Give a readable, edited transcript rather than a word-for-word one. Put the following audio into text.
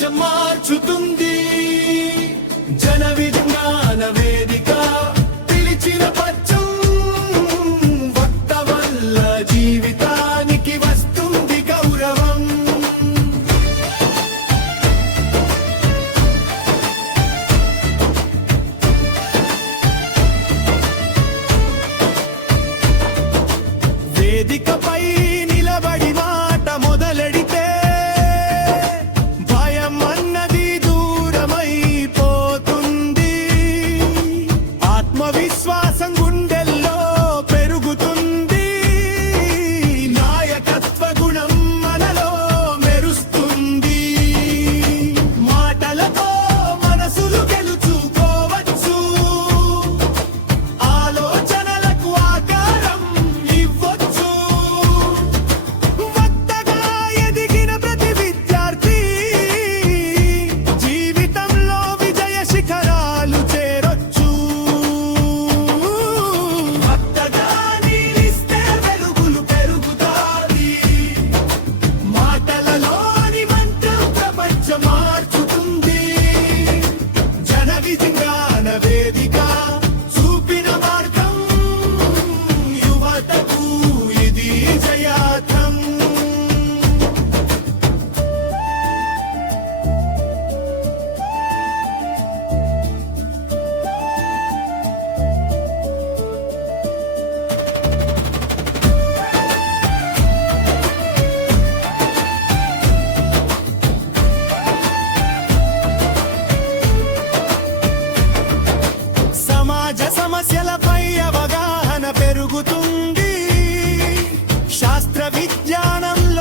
ప్రపంచం మార్చుతుంది. జన విజ్ఞాన వేదిక పిలిచిన పచ్చం వక్త వల్ల జీవితానికి వస్తుంది గౌరవం. వేదికపై నిలబడి మాట మొదలెడితే భయం అన్నది దూరమైపోతుంది. ఆత్మవిశ్వాసం గుండెల్లో పెరుగుతుంది. నాయకత్వ గుణం మనలో మెరుస్తుంది. మాటలతో మనసులు గెలుచుకోవచ్చు. ఆలోచనలకు ఆకారం ఇవ్వచ్చు. వక్తగా ఎదిగిన ప్రతి విద్యార్థి జీవితంలో విజయ శిఖరాలు చేరొచ్చు. వక్తగా నిలిస్తే వెలుగులు పెరుగుతాయి. మాటలలోని మంత్రం ప్రపంచం మార్చుతుంది. జన విజ్ఞాన వేదిక చూపిన మార్గం యువతకు ఇది జయార్థం. సమాజ సమస్యలపై అవగాహన పెరుగుతుంది. శాస్త్ర విజ్ఞానంలో